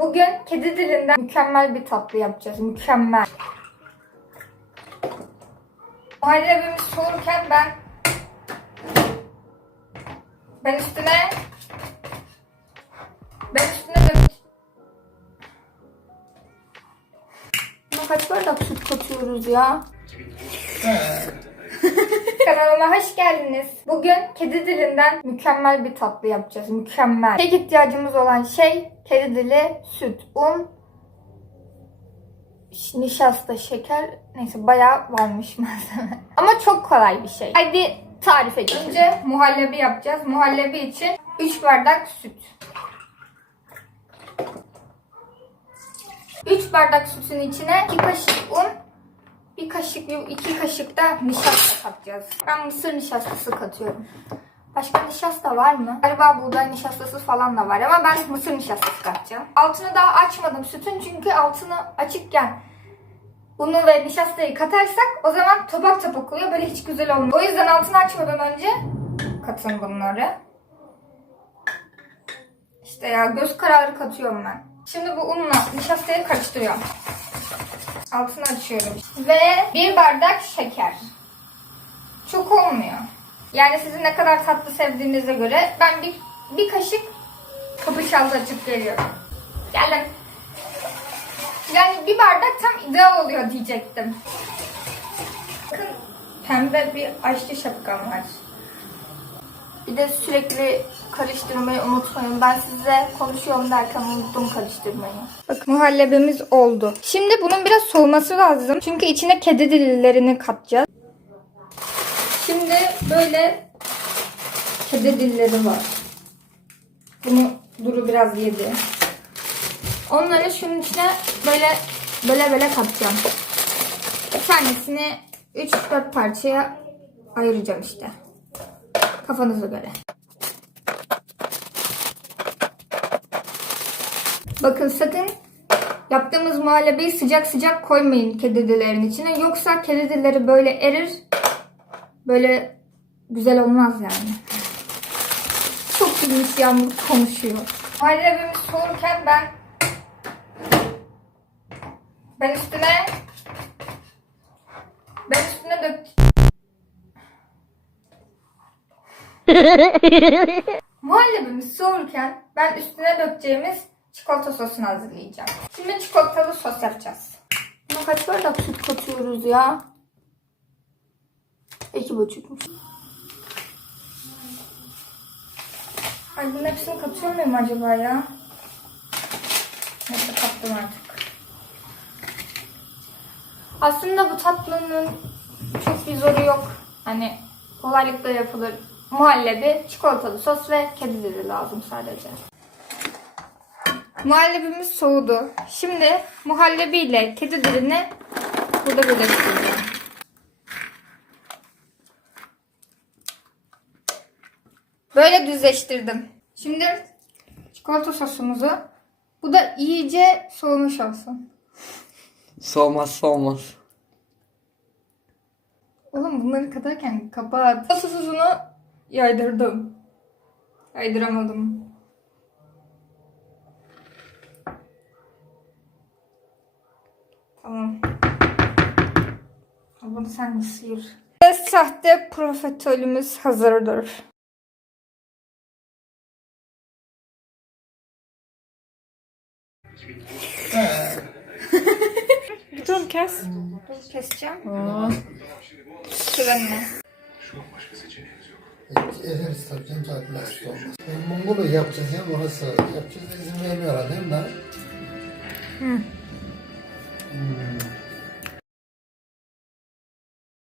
Bugün kedi dilinden mükemmel bir tatlı yapacağız. Mükemmel. Muhallebimiz soğurken ben ben üstüne ben üstüne Buna kaç bardak süt katıyoruz ya? Kanalıma hoş geldiniz. Bugün kedi dilinden mükemmel bir tatlı yapacağız. Mükemmel. Tek ihtiyacımız olan şey kedi dili, süt, un, nişasta, şeker. Neyse bayağı varmış malzeme. Ama çok kolay bir şey. Hadi tarife geçelim. Önce muhallebi yapacağız. Muhallebi için 3 bardak süt. 3 bardak sütün içine 2 kaşık un, bir kaşık, iki kaşık da nişasta katacağız. Ben mısır nişastası katıyorum. Başka nişasta var mı? Galiba buğday nişastası falan da var ama ben mısır nişastası katacağım. Altını daha açmadım sütün çünkü altını açıkken unu ve nişastayı katarsak o zaman topak topak oluyor. Böyle hiç güzel olmuyor. O yüzden altını açmadan önce katın bunları. İşte ya göz kararı katıyorum ben. Şimdi bu unla nişastayı karıştırıyorum. Altını açıyorum. Ve bir bardak şeker. Çok olmuyor. Yani sizin ne kadar tatlı sevdiğinize göre ben bir, bir kaşık kapı çaldı açıp geliyorum. Gelin. Yani bir bardak tam ideal oluyor diyecektim. Bakın pembe bir aşçı şapkam var. Bir de sürekli karıştırmayı unutmayın. Ben size konuşuyorum derken unuttum karıştırmayı. Bakın muhallebimiz oldu. Şimdi bunun biraz soğuması lazım. Çünkü içine kedi dillerini katacağız. Şimdi böyle kedi dilleri var. Bunu Duru biraz yedi. Onları şunun içine böyle böyle böyle katacağım. Bir tanesini 3-4 parçaya ayıracağım işte. Kafanıza göre. Bakın sakın yaptığımız muhallebeyi sıcak sıcak koymayın kedidilerin içine. Yoksa kedidileri böyle erir. Böyle güzel olmaz yani. Çok bilmiş Yağmur konuşuyor. Muhallebimiz soğurken ben ben üstüne ben üstüne Muhallebimiz soğurken ben üstüne dökeceğimiz çikolata sosunu hazırlayacağım. Şimdi çikolatalı sos yapacağız. Buna kaç bardak süt katıyoruz ya? İki buçukmuş. Ay bunun hepsini katıyor muyum acaba ya? Neyse kattım artık. Aslında bu tatlının çok bir zoru yok. Hani kolaylıkla yapılır. Muhallebi, çikolatalı sos ve kedi dili lazım sadece. Muhallebimiz soğudu. Şimdi muhallebi ile kedi dilini burada birleştireceğim. Böyle düzleştirdim. Şimdi çikolata sosumuzu bu da iyice soğumuş olsun. Soğumaz soğumaz. Oğlum bunları katarken kapat. Sosunu yaydırdım. Yaydıramadım. Tamam. Bunu sen de sıyır. Ve sahte profiterolümüz hazırdır. Dur kes. Keseceğim. Belki ederiz tabii canım zaten basit olmaz. Ben Mongol'u yapacağız ya orası yapacağız da izin vermiyorlar değil mi lan? Hı. Hmm.